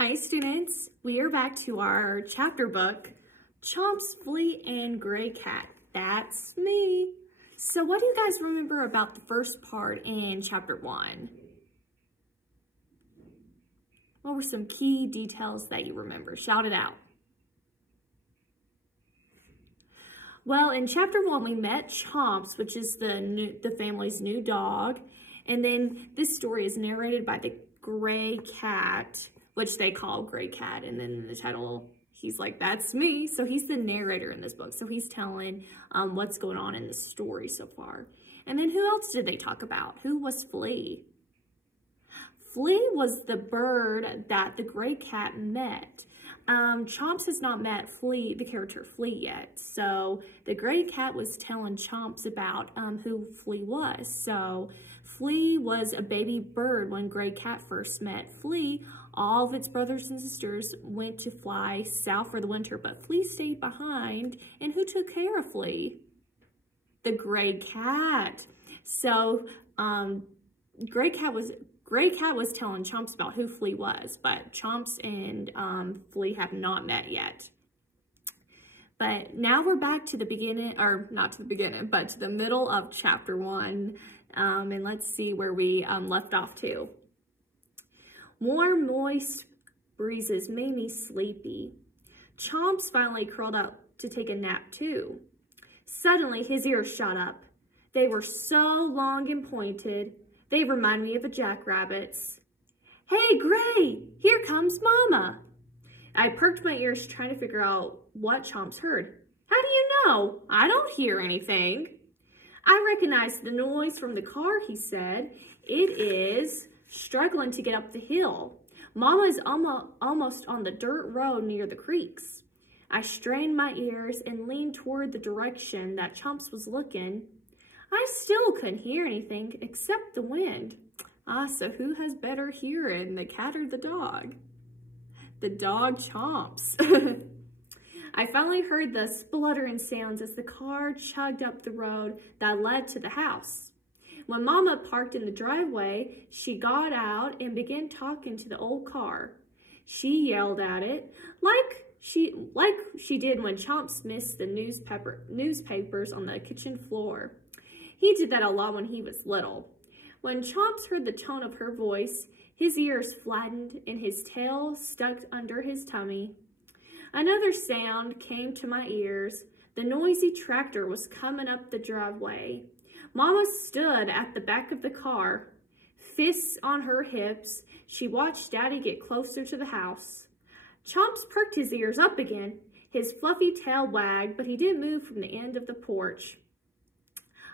Hi students, we are back to our chapter book, Chomps, Flea, and Gray Cat. That's me. So what do you guys remember about the first part in chapter 1? What were some key details that you remember? Shout it out. Well, in chapter 1, we met Chomps, which is the family's new dog. And then this story is narrated by the Gray Cat, which they call Gray Cat. And then in the title, he's like, that's me. So he's the narrator in this book. So he's telling what's going on in the story so far. And then who else did they talk about? Who was Flea? Flea was the bird that the Gray Cat met. Chomps has not met Flea, the character Flea, yet. So the Gray Cat was telling Chomps about who Flea was. So Flea was a baby bird when Gray Cat first met Flea. All of its brothers and sisters went to fly south for the winter, but Flea stayed behind. And who took care of Flea? The Gray Cat. So Gray Cat was telling Chomps about who Flea was, but Chomps and Flea have not met yet. But now we're back to the beginning, or not to the beginning, but to the middle of chapter 1. And let's see where we left off to. Warm, moist breezes made me sleepy. Chomps finally curled up to take a nap too. Suddenly his ears shot up. They were so long and pointed. They remind me of a jackrabbit's. Hey, Gray, here comes Mama. I perked my ears trying to figure out what Chomps heard. How do you know? I don't hear anything. I recognized the noise from the car, he said. It is struggling to get up the hill. Mama is almost on the dirt road near the creeks. I strained my ears and leaned toward the direction that Chomps was looking. I still couldn't hear anything except the wind. So who has better hearing, the cat or the dog? The dog, Chomps. I finally heard the spluttering sounds as the car chugged up the road that led to the house. When Mama parked in the driveway, she got out and began talking to the old car. She yelled at it like she did when Chomps missed the newspapers on the kitchen floor. He did that a lot when he was little. When Chomps heard the tone of her voice, his ears flattened and his tail stuck under his tummy. Another sound came to my ears. The noisy tractor was coming up the driveway. Mama stood at the back of the car. Fists on her hips, she watched Daddy get closer to the house. Chomps perked his ears up again. His fluffy tail wagged, but he didn't move from the end of the porch.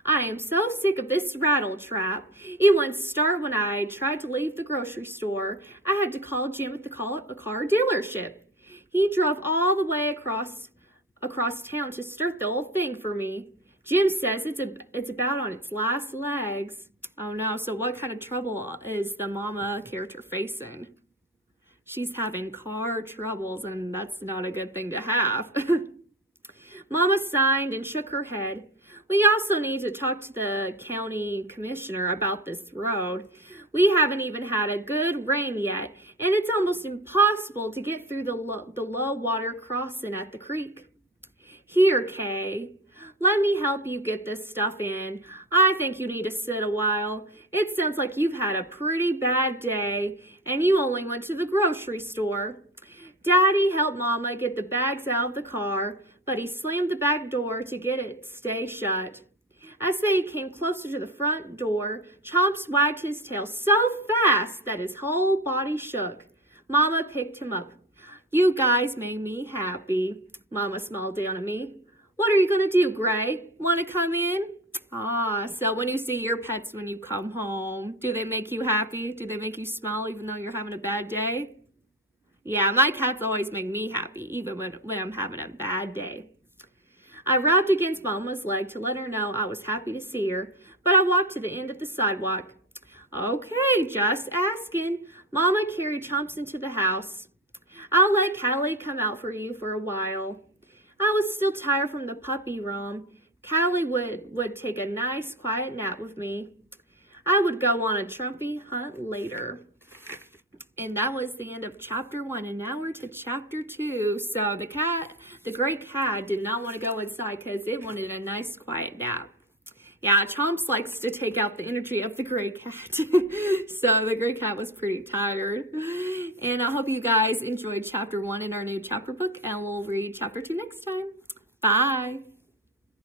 I am so sick of this rattle trap. It wouldn't start when I tried to leave the grocery store. I had to call Jim at the car dealership. He drove all the way across town to start the old thing for me. Jim says it's about on its last legs. Oh no, so what kind of trouble is the Mama character facing? She's having car troubles, and that's not a good thing to have. Mama sighed and shook her head. We also need to talk to the county commissioner about this road. We haven't even had a good rain yet, and it's almost impossible to get through the low water crossing at the creek. Here, Kay, let me help you get this stuff in. I think you need to sit a while. It sounds like you've had a pretty bad day, and you only went to the grocery store. Daddy helped Mama get the bags out of the car, but he slammed the back door to get it stay shut. As they came closer to the front door, Chomps wagged his tail so fast that his whole body shook. Mama picked him up. You guys made me happy. Mama smiled down at me. What are you going to do, Gray? Want to come in? So when you see your pets when you come home, do they make you happy? Do they make you smile even though you're having a bad day? Yeah, my cats always make me happy, even when I'm having a bad day. I rubbed against Mama's leg to let her know I was happy to see her, but I walked to the end of the sidewalk. Okay, just asking. Mama carried Chomps into the house. I'll let Callie come out for you for a while. I was still tired from the puppy roam. Callie would take a nice quiet nap with me. I would go on a Trumpy hunt later. And that was the end of chapter 1. And now we're to chapter 2. So the gray cat did not want to go inside because it wanted a nice quiet nap. Yeah, Chomps likes to take out the energy of the gray cat. So the gray cat was pretty tired. And I hope you guys enjoyed chapter 1 in our new chapter book. And we'll read chapter 2 next time. Bye.